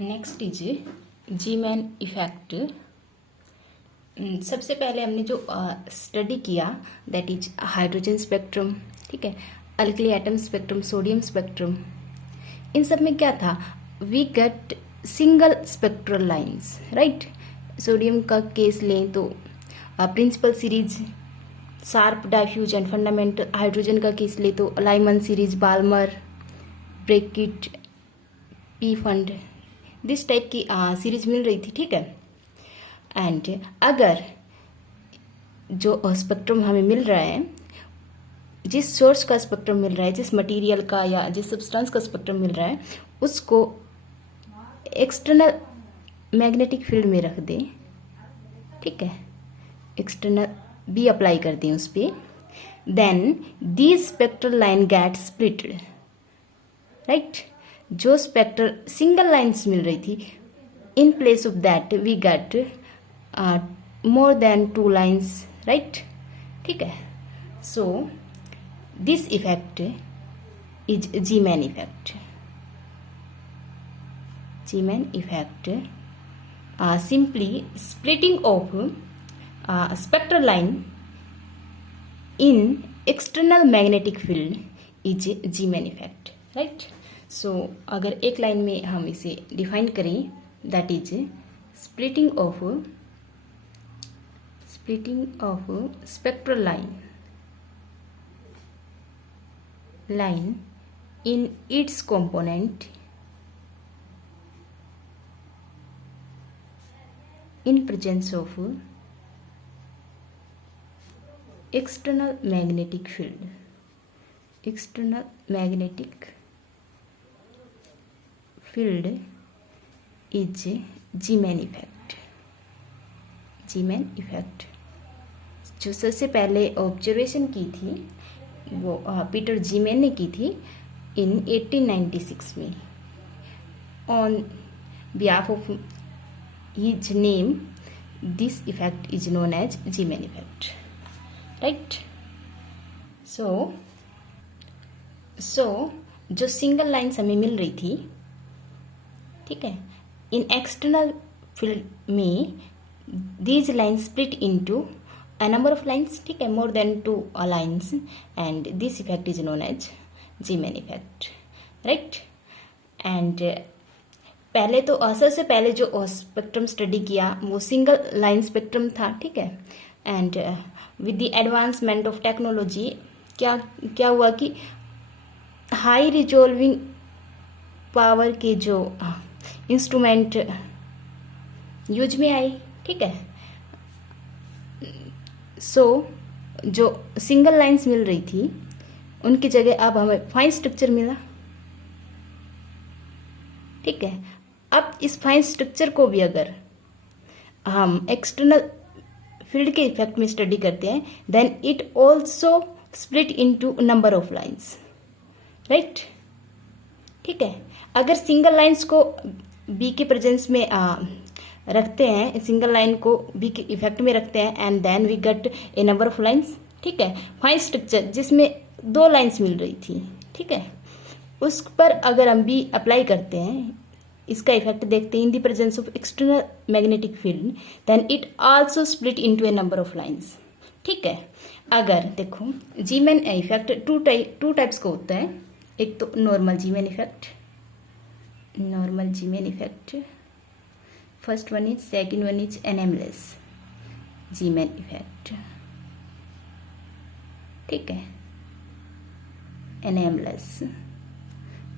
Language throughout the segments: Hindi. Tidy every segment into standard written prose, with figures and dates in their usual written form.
Next is Zeeman effect. सबसे पहले हमने जो स्टडी किया दैट इज हाइड्रोजन स्पेक्ट्रम, ठीक है, alkali atom spectrum, sodium spectrum. इन सब में क्या था, we get single spectral lines, right. Sodium का केस लें तो principal series, sharp, diffuse and fundamental. Hydrogen का केस ले तो Lyman series, Balmer, Brackett, Pfund, this type की सीरीज मिल रही थी, ठीक है। एंड अगर जो स्पेक्ट्रम हमें मिल रहा है, जिस सोर्स का स्पेक्ट्रम मिल रहा है, जिस मटेरियल का या जिस सब्सटेंस का स्पेक्ट्रम मिल रहा है, उसको एक्सटर्नल मैग्नेटिक फील्ड में रख दें, ठीक है, एक्सटर्नल भी अप्लाई कर दें उस पर, then the spectral line get splitted, right. जो स्पेक्ट्रल सिंगल लाइन्स मिल रही थी, in place of that we get more than 2 lines, right, ठीक है। So this effect is Zeeman effect. Zeeman effect simply splitting of spectral line in external magnetic field is Zeeman effect, right? So अगर एक लाइन में हम इसे डिफाइन करें, that is splitting of spectral line in its component in presence of external magnetic field. External magnetic field is Zeeman effect. Zeeman effect जो सबसे पहले ऑब्जर्वेशन की थी वो पीटर जीमैन ने की थी इन 1896 में। On behalf of his name, this effect is known as Zeeman effect, right? So जो सिंगल लाइन्स हमें मिल रही थी, ठीक है, इन एक्सटर्नल फील्ड में these lines split into a number of lines, ठीक है, more than 2 lines, and this effect is known as Zeeman effect, right? And पहले तो सबसे पहले जो स्पेक्ट्रम स्टडी किया वो सिंगल लाइन स्पेक्ट्रम था, ठीक है। And with the advancement of technology क्या हुआ कि हाई रिजोल्विंग पावर के जो इंस्ट्रूमेंट यूज में आए, ठीक है। सो जो सिंगल लाइंस मिल रही थी उनकी जगह अब हमें फाइन स्ट्रक्चर मिला, ठीक है। अब इस फाइन स्ट्रक्चर को भी अगर हम एक्सटर्नल फील्ड के इफेक्ट में स्टडी करते हैं, then it also split into number of lines, right, ठीक है। अगर सिंगल लाइंस को बी के प्रेजेंस में रखते हैं, सिंगल लाइन को बी के इफेक्ट में रखते हैं, and then we get a number of lines, ठीक है। फाइन स्ट्रक्चर जिसमें 2 लाइंस मिल रही थी, ठीक है, उस पर अगर हम बी अप्लाई करते हैं, इसका इफेक्ट देखते हैं in the presence of external magnetic field, then it also split into a number of lines, ठीक है। अगर देखो जीमैन इफेक्ट टू टाइप्स का होता है, एक तो normal Zeeman effect, first one is, second one is anomalous Zeeman effect, ठीक है, एनेमलेस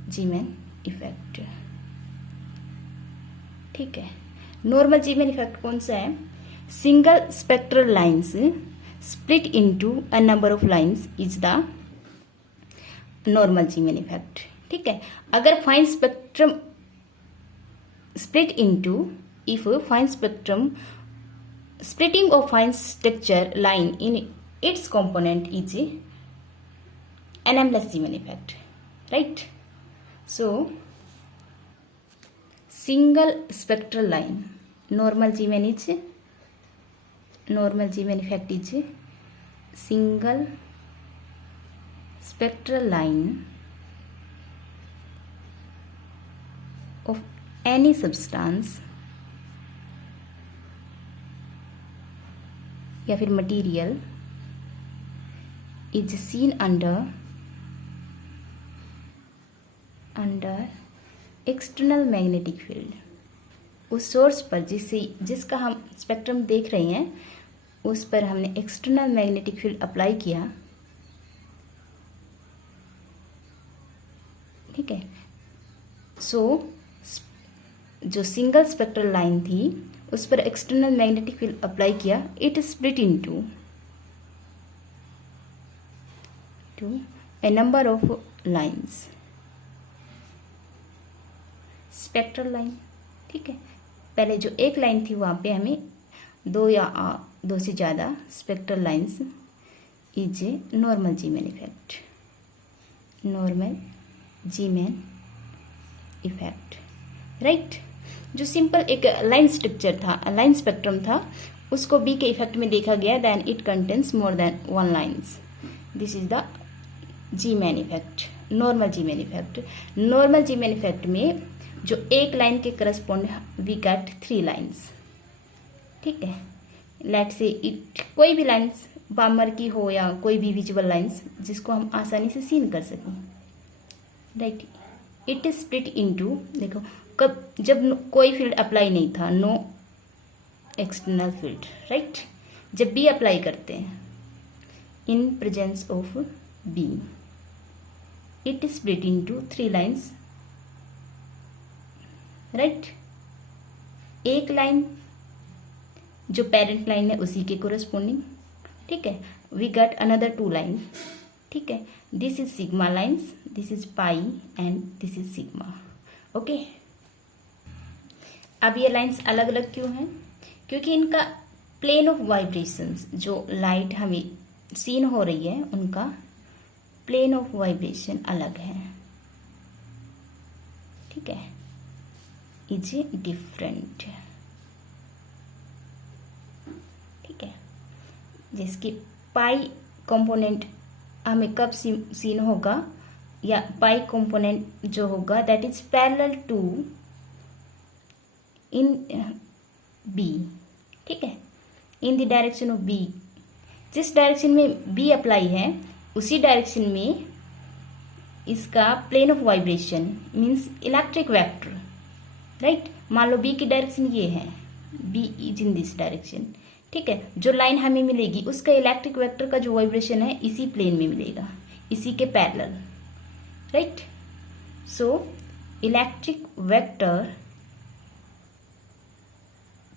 जीमैन इफेक्ट, ठीक है। नॉर्मल जीमैन इफेक्ट कौन सा है, single spectral lines split into a number of lines is the normal Zeeman effect, ठीक है। अगर fine spectrum split into, if fine spectrum splitting of fine structure line in its component is anomalous Zeeman effect, right? So single spectral line, normal Zeeman effect is single spectral line of any substance या फिर material is seen under external magnetic field, उस सोर्स पर जिसका हम स्पेक्ट्रम देख रहे हैं उस पर हमने एक्सटर्नल मैग्नेटिक फील्ड अप्लाई किया, ठीक है। सो जो सिंगल स्पेक्ट्रल लाइन थी उस पर एक्सटर्नल मैग्नेटिक फील्ड अप्लाई किया, it split into a number of lines, spectral line, ठीक है। पहले जो एक लाइन थी वहाँ पे हमें दो या दो से ज़्यादा spectral lines is a normal Zeeman effect, normal Zeeman effect, right. जो सिंपल एक लाइन स्ट्रक्चर था, लाइन स्पेक्ट्रम था, उसको बी के इफेक्ट में देखा गया, then it contains more than one lines, this is the Zeeman effect, normal Zeeman effect. Normal Zeeman effect में जो एक लाइन के करस्पॉन्ड वी गेट 3 लाइन्स, ठीक है। लेट से इट कोई भी लाइन्स बामर की हो या कोई भी विजुअल लाइन्स जिसको हम आसानी से सीन कर सकें, right. It is split into, देखो कब जब कोई फील्ड अप्लाई नहीं था, नो एक्सटर्नल फील्ड, राइट। जब बी अप्लाई करते हैं in presence of B, it is split into 3 lines, right. एक लाइन जो पेरेंट लाइन है उसी के कोरस्पोंडिंग, ठीक है। वी गेट अनदर 2 लाइन, ठीक है। This is sigma lines, this is pi and this is sigma, okay. अब ये लाइन्स अलग अलग क्यों हैं? क्योंकि इनका प्लेन ऑफ वाइब्रेशंस, जो लाइट हमें सीन हो रही है उनका प्लेन ऑफ वाइब्रेशन अलग है, ठीक है, इज डिफरेंट, ठीक है। जिसकी पाई कंपोनेंट हमें कब सीन होगा, या पाई कंपोनेंट जो होगा that is parallel to in B, ठीक है, in the direction of B. जिस डायरेक्शन में बी अप्लाई है उसी डायरेक्शन में इसका plane of vibration means electric vector, right. मान लो बी की डायरेक्शन ये है, B is in this direction, ठीक है। जो लाइन हमें मिलेगी उसका इलेक्ट्रिक वेक्टर का जो वाइब्रेशन है इसी प्लेन में मिलेगा, इसी के parallel, right. So electric vector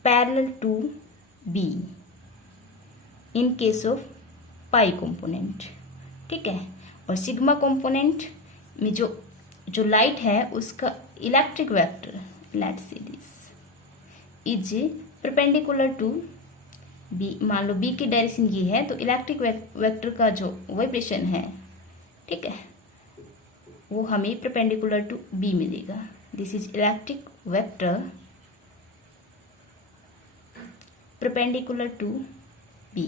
parallel to B in case of pi component, ठीक है। और सिग्मा कंपोनेंट में जो लाइट है उसका electric vector, let's say this is perpendicular to B. मान लो बी की डायरेक्शन ये है तो इलेक्ट्रिक वेक्टर का जो वाइब्रेशन है, ठीक है, वो हमें परपेंडिकुलर टू बी मिलेगा। This is electric vector perpendicular to B.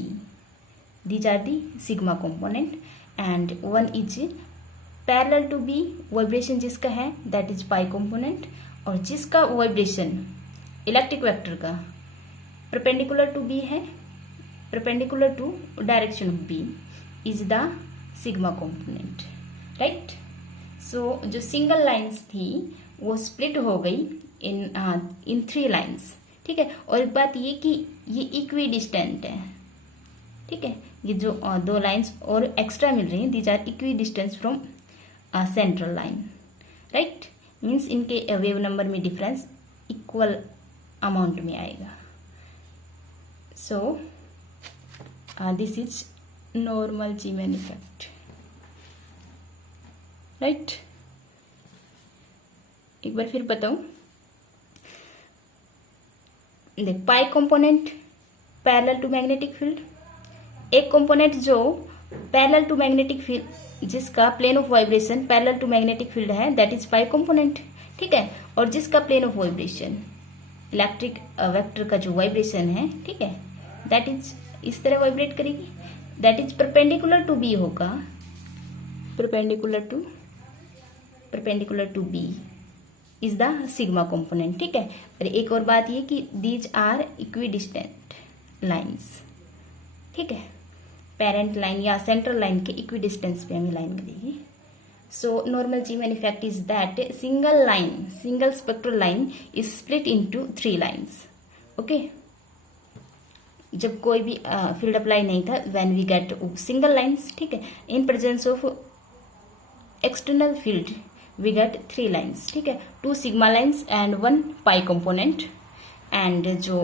These are the sigma component and one is parallel to B, vibration जिसका है that is pi component, और जिसका vibration इलेक्ट्रिक वेक्टर का perpendicular to B है, perpendicular to direction of B is the sigma component, right? So जो सिंगल लाइन्स थी वो स्प्लिट हो गई इन 3 लाइन्स, ठीक है। और एक बात ये कि ये इक्वी डिस्टेंट है, ठीक है। ये जो 2 लाइन्स और एक्स्ट्रा मिल रही हैं these are equidistance from central line, right. Means इनके वेव नंबर में डिफरेंस इक्वल अमाउंट में आएगा। So this is normal Zeeman effect, right. एक बार फिर बताऊं, देख pi component parallel to magnetic field, एक कंपोनेंट जो पैरेलल टू मैग्नेटिक फील्ड जिसका plane of vibration parallel to magnetic field है दैट इज पाई कंपोनेंट, ठीक है। और जिसका plane of vibration electric vector का जो वाइब्रेशन है, ठीक है, दैट इज इस तरह वाइब्रेट करेगी, that is perpendicular to B होगा, perpendicular to B, is the sigma component, ठीक है। और एक और बात ये कि दीज आर इक्विडिस्टेंट लाइंस, ठीक है। पेरेंट लाइन या सेंट्रल लाइन के इक्विडिस्टेंस पे हमें लाइन मिलेगी। So normal Zeeman effect is that single spectral line is split into 3 lines, okay. जब कोई भी फील्ड अप्लाई नहीं था, when we get single lines, ठीक है। In presence of external field we get 3 lines, ठीक है। 2 sigma lines and 1 pi component. And जो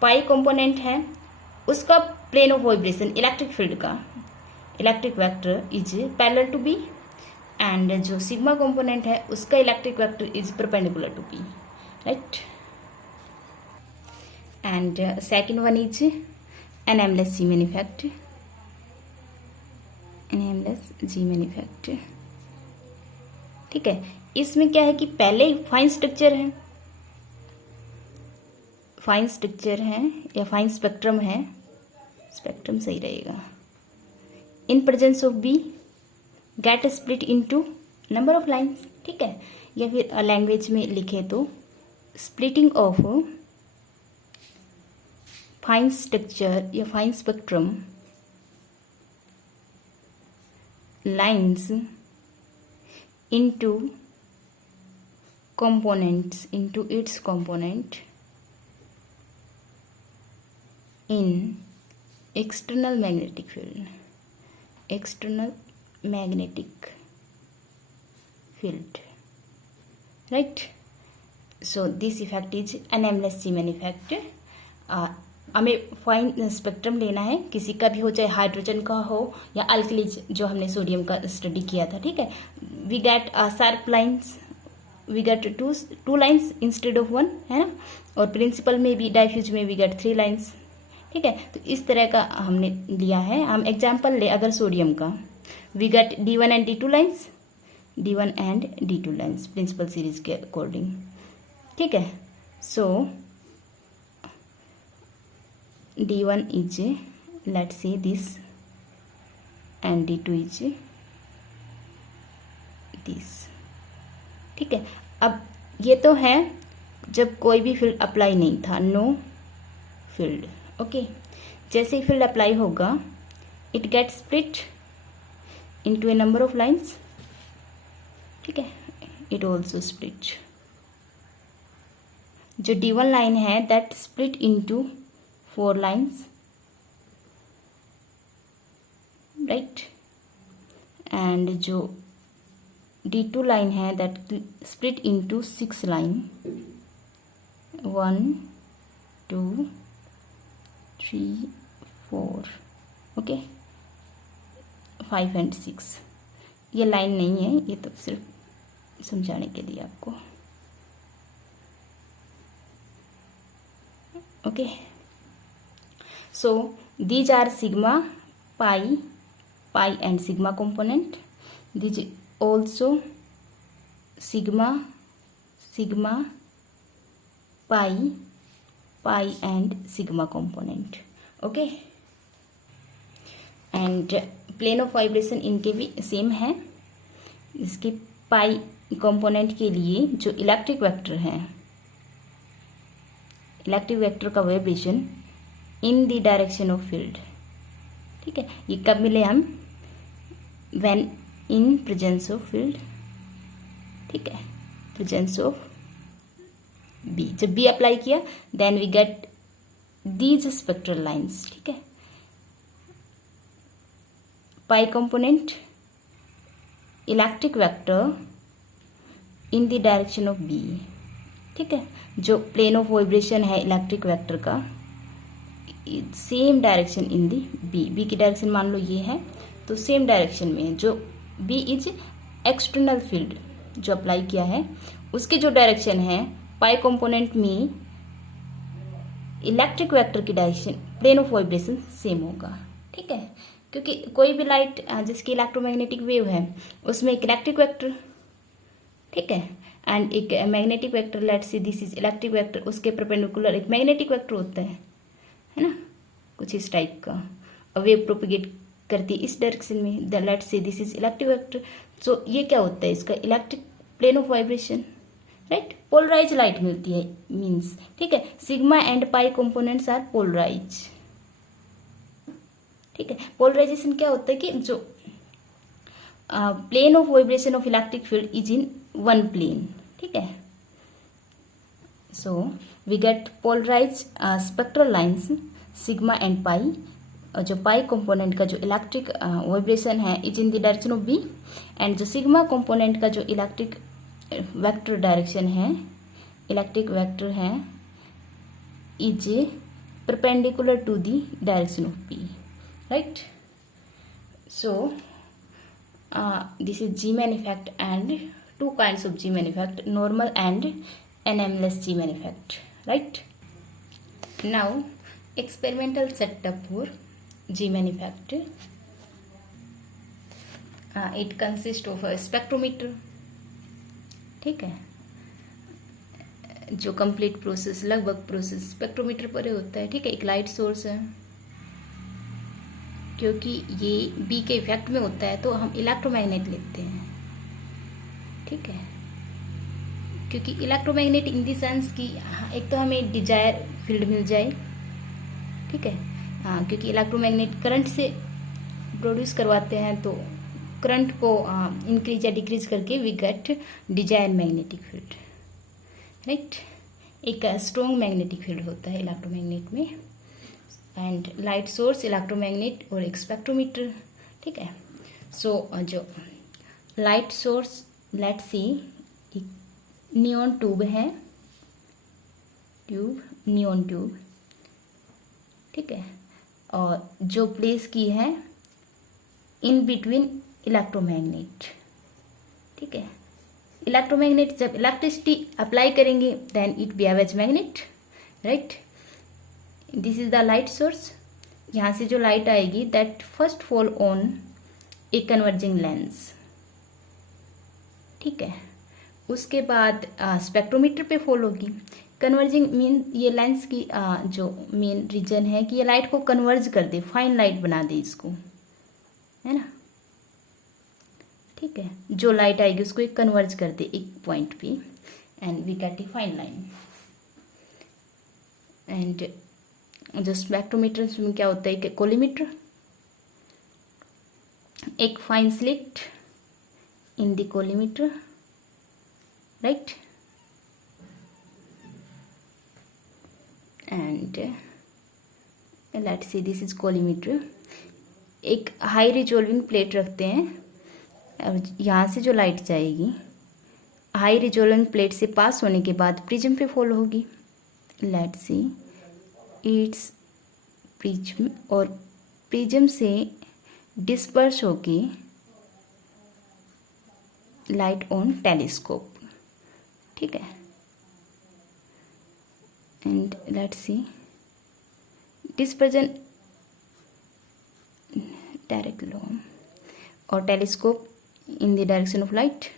पाई कंपोनेंट है उसका plane of vibration electric field का electric vector is parallel to B, and जो सिग्मा कंपोनेंट है उसका electric vector is perpendicular to B, right. And second one is anomalous Zeeman effect, anomalous Zeeman effect, ठीक है। इसमें क्या है कि पहले फाइन स्ट्रक्चर है, फाइन स्ट्रक्चर है या फाइन स्पेक्ट्रम है, स्पेक्ट्रम सही रहेगा। In presence of B get split into number of lines, ठीक है। या फिर लैंग्वेज में लिखे तो स्प्लिटिंग ऑफ फाइन स्ट्रक्चर या fine spectrum lines into components, into its component in external magnetic field, external magnetic field, right. So this effect is anomalous Zeeman effect. हमें फाइन स्पेक्ट्रम लेना है, किसी का भी हो, चाहे हाइड्रोजन का हो या अल्कली, जो हमने सोडियम का स्टडी किया था, ठीक है। We get sharp lines, we get two lines instead of 1, है ना। और प्रिंसिपल में भी, डाइफ्यूज में वी गेट 3 लाइन्स, ठीक है। तो इस तरह का हमने लिया है। हम एग्जाम्पल ले अगर सोडियम का, we get D1 and D2 lines, D1 and D2 lines principal series के अकॉर्डिंग, ठीक है। सो D1 is, let's say this, and D2 is this, ठीक है। अब ये तो है जब कोई भी फील्ड अप्लाई नहीं था, नो फील्ड, ओके। जैसे ही फील्ड अप्लाई होगा, it get split into a number of lines, ठीक है। इट ऑल्सो स्प्लिट, जो D1 लाइन है that split into 4 lines, right, and जो D2 लाइन है that split into 6 line, 1 2 3 4, okay, 5 and 6। ये लाइन नहीं है, ये तो सिर्फ समझाने के लिए आपको, okay. So these are sigma, pi and sigma component. These also sigma, pi and sigma component. Okay. And plane of vibration इनके भी सेम है। इसके पाई कंपोनेंट के लिए जो इलेक्ट्रिक वेक्टर है, इलेक्ट्रिक वेक्टर का vibration in the direction of field, ठीक है। ये कब मिले हम, when in presence of field, ठीक है, प्रेजेंस ऑफ बी। जब बी अप्लाई किया then we get these spectral lines, ठीक है। Pi component electric vector in the direction of B, ठीक है। जो प्लेन ऑफ वाइब्रेशन है इलेक्ट्रिक वेक्टर का, same direction in the B की डायरेक्शन मान लो ये है, तो सेम डायरेक्शन में है। जो बी इज एक्सटर्नल फील्ड जो अप्लाई किया है, उसके जो डायरेक्शन है पाई कंपोनेंट में इलेक्ट्रिक वेक्टर की direction, plane of vibration same होगा, ठीक है। क्योंकि कोई भी लाइट जिसकी इलेक्ट्रोमैग्नेटिक वेव है उसमें एक इलेक्ट्रिक वेक्टर, ठीक है, एंड एक magnetic vector, let's say this is electric vector, उसके परपेंडिकुलर एक मैग्नेटिक वेक्टर होता है ना, कुछ इस टाइप का। वेव प्रोपिगेट करती है इस डायरेक्शन में, let's say this is electric vector. So ये क्या होता है, इसका electric plane of vibration, right, polarise light मिलती है मीन्स, ठीक है, sigma and pi components are polarise, ठीक है। पोलराइजेशन क्या होता है कि जो plane of vibration of electric field is in one plane, ठीक है। So we get polarise spectral lines sigma and pi, जो पाई कंपोनेंट का जो इलेक्ट्रिक वाइब्रेशन है is in the direction of B, and जो सिग्मा कंपोनेंट का जो इलेक्ट्रिक वेक्टर डायरेक्शन है, इलेक्ट्रिक वेक्टर है, is perpendicular to the direction of B, right. So this is G-man effect and two kinds of G-man effect, normal and anomalous G-man effect, right. Now experimental setup for G-man effect. It consists of a spectrometer, ठीक है, जो कंप्लीट प्रोसेस लगभग प्रोसेस स्पेक्ट्रोमीटर पर होता है, ठीक है। एक लाइट सोर्स है, क्योंकि ये बी के इफेक्ट में होता है तो हम इलेक्ट्रोमैग्नेट लेते हैं, ठीक है, क्योंकि इलेक्ट्रोमैग्नेट इन द सेंस कि एक तो हमें डिजायर फील्ड मिल जाए, ठीक है, हाँ, क्योंकि इलेक्ट्रोमैग्नेट करंट से प्रोड्यूस करवाते हैं तो करंट को इंक्रीज या डिक्रीज करके we get desire magnetic field, right. एक स्ट्रॉन्ग मैग्नेटिक फील्ड होता है इलेक्ट्रोमैग्नेट में, एंड लाइट सोर्स इलेक्ट्रोमैग्नेट और एक स्पेक्ट्रोमीटर, ठीक है। सो जो light source, let's see, neon tube है, नियॉन ट्यूब, ठीक है, और जो प्लेस की है इन बिटवीन इलेक्ट्रोमैग्नेट, ठीक है। इलेक्ट्रोमैग्नेट जब इलेक्ट्रिसिटी अप्लाई करेंगे then it behave as magnet, right. This is the light source, यहाँ से जो लाइट आएगी that first fall on a converging lens, ठीक है। उसके बाद स्पेक्ट्रोमीटर पे फॉल होगी। कन्वर्जिंग मीन ये लेंस की जो मेन रीजन है कि ये लाइट को कन्वर्ज कर दे, फाइन लाइट बना दे इसको, है ना, ठीक है। जो लाइट आएगी उसको एक कन्वर्ज कर दे एक पॉइंट पे, and we get a fine line. And जो स्पेक्ट्रोमीटर में क्या होता है कि कोलीमीटर, एक fine slit in the collimator, right, and let's see this is collimator. एक हाई रिजोल्विंग प्लेट रखते हैं, और यहाँ से जो लाइट जाएगी हाई रिजोल्विंग प्लेट से पास होने के बाद प्रिज्म पे फॉल होगी, लेट्स सी इट्स प्रिज्म, और प्रिज्म से डिस्पर्स होके लाइट ऑन टेलीस्कोप, ठीक है। And let's see dispersion direct लो, और telescope in the direction of light,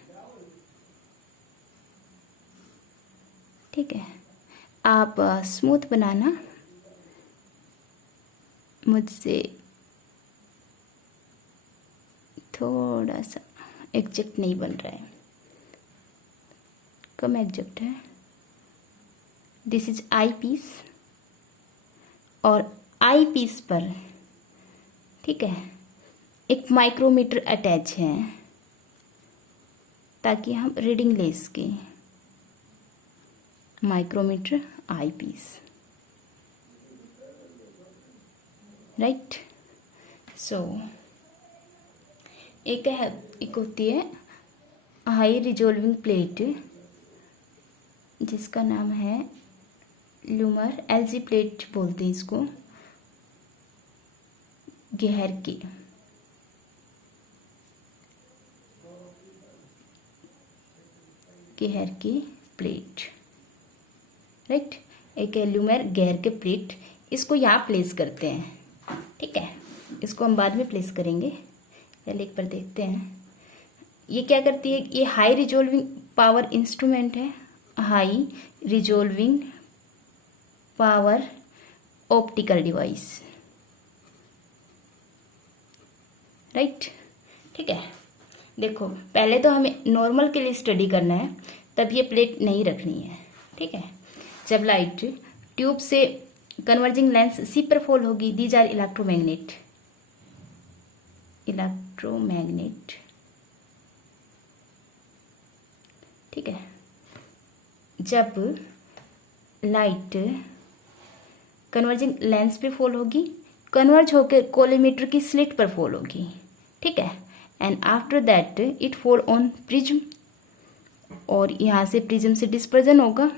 ठीक है। आप स्मूथ बनाना, मुझसे थोड़ा सा एग्जैक्ट नहीं बन रहा है, कम एग्जैक्ट है। दिस इज आई पीस, और आई पीस पर, ठीक है, एक माइक्रोमीटर अटैच है ताकि हम रीडिंग ले सके। माइक्रोमीटर आई पीस, राइट। सो एक होती है हाई रिजोल्विंग प्लेट जिसका नाम है लूमर, एलजी प्लेट बोलते हैं इसको, घेर की प्लेट, राइट। एक है लूमर घेर के प्लेट, इसको यहाँ प्लेस करते हैं, ठीक है। इसको हम बाद में प्लेस करेंगे, पहले एक पर देखते हैं ये क्या करती है। ये हाई रिजोल्विंग पावर इंस्ट्रूमेंट है, high resolving power optical device, right, ठीक है। देखो पहले तो हमें नॉर्मल के लिए स्टडी करना है, तब ये प्लेट नहीं रखनी है, ठीक है। जब लाइट ट्यूब से कन्वर्जिंग लेंस सी पर फॉल होगी, दीज आर इलेक्ट्रोमैग्नेट, ठीक है। जब लाइट कन्वर्जिंग लेंस पे फॉल होगी, कन्वर्ज होकर कोलिमेटर की स्लिट पर फॉल होगी, ठीक है। And after that it fall on prism, और यहाँ से प्रिज्म से डिस्पर्जन होगा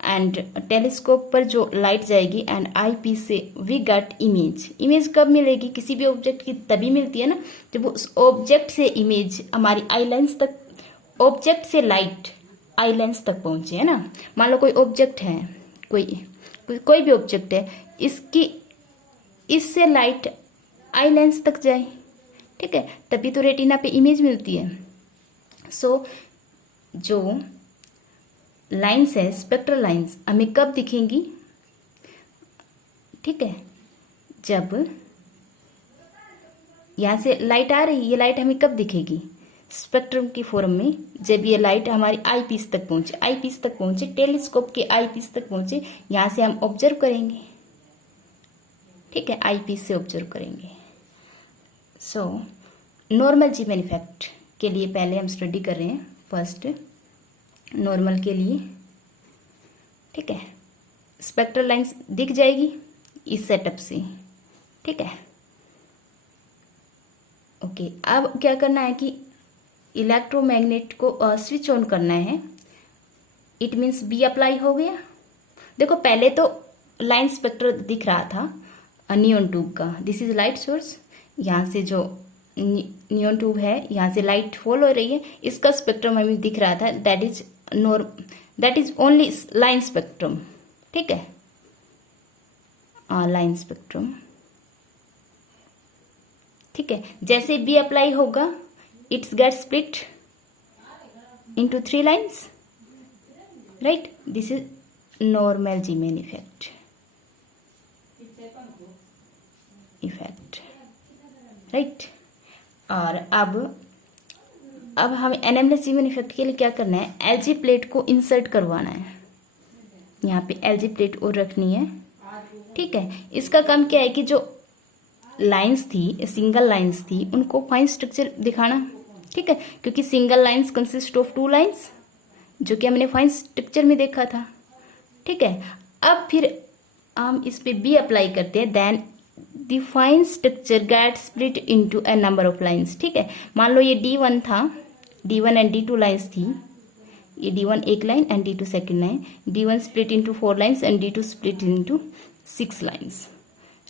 एंड टेलीस्कोप पर जो लाइट जाएगी एंड आई पीस से वी गट इमेज। इमेज कब मिलेगी? किसी भी ऑब्जेक्ट की तभी मिलती है ना जब उस ऑब्जेक्ट से इमेज हमारी आई लेंस तक, ऑब्जेक्ट से लाइट आई लेंस तक पहुंचे, है ना। मान लो कोई ऑब्जेक्ट है, कोई भी ऑब्जेक्ट है, इससे लाइट आई लेंस तक जाए, ठीक है, तभी तो रेटिना पे इमेज मिलती है। सो जो लाइन्स है, स्पेक्ट्रल लाइन्स, हमें कब दिखेंगी? ठीक है, जब यहाँ से लाइट आ रही, ये लाइट हमें कब दिखेगी? स्पेक्ट्रम की फॉर्म में, जब ये लाइट हमारी आई पीस तक पहुंचे, आई पीस तक पहुंचे, टेलीस्कोप के आई पीस तक पहुंचे, यहाँ से हम ऑब्जर्व करेंगे, ठीक है, आई पीस से ऑब्जर्व करेंगे। सो नॉर्मल जीमेन इफेक्ट के लिए पहले हम स्टडी कर रहे हैं, फर्स्ट नॉर्मल के लिए, ठीक है। स्पेक्ट्रल लाइंस दिख जाएगी इस सेटअप से, ठीक है। ओके, अब क्या करना है कि इलेक्ट्रोमैग्नेट को स्विच ऑन करना है। इट मीन्स बी अप्लाई हो गया। देखो पहले तो लाइन स्पेक्ट्रल दिख रहा था नियॉन ट्यूब का, दिस इज लाइट सोर्स। यहाँ से जो नियॉन ट्यूब है, यहाँ से लाइट फॉल हो रही है, इसका स्पेक्ट्रम हमें दिख रहा था, that is only line spectrum, ठीक है, लाइन स्पेक्ट्रम, ठीक है। जैसे बी अप्लाई होगा, it's get split into 3 lines, right? This is normal Zeeman effect, right? और अब हमें एनामलेस ज़ीमैन इफेक्ट के लिए क्या करना है? एलजी प्लेट को इंसर्ट करवाना है, यहाँ पे एलजी प्लेट और रखनी है, ठीक है। इसका काम क्या है कि जो लाइंस थी, सिंगल लाइंस थी, उनको फाइन स्ट्रक्चर दिखाना, ठीक है, क्योंकि single lines consist of 2 lines, जो कि हमने फाइन स्ट्रक्चर में देखा था, ठीक है। अब फिर हम इस पे बी अप्लाई करते हैं, then the fine structure get split into a number of lines, ठीक है। मान लो ये D1 था, D1 एंड D2 लाइंस थी, ये D1 एक line and D2 second line, D1 split into 4 lines and D2 split into 6 lines,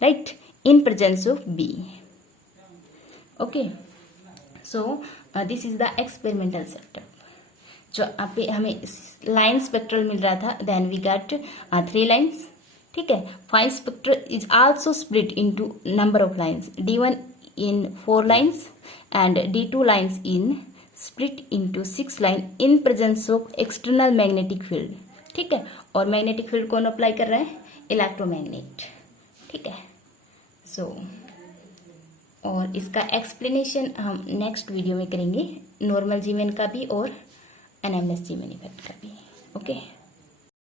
right, in presence of B। Okay, so this is the experimental setup. जो यहाँ पे हमें लाइन स्पेक्ट्रल मिल रहा था, देन वी गॉट 3 लाइन्स, ठीक है। Fine spectral is also split into number of lines, D1 in 4 lines and D2 lines in split into 6 line in presence of external magnetic field, ठीक है। और मैग्नेटिक फील्ड कौन अप्लाई कर रहा है? इलेक्ट्रोमैग्नेट, ठीक है। सो और इसका एक्सप्लेनेशन हम नेक्स्ट वीडियो में करेंगे, नॉर्मल जीमेन का भी और एनामलेस जीमेन इफेक्ट का भी, ओके।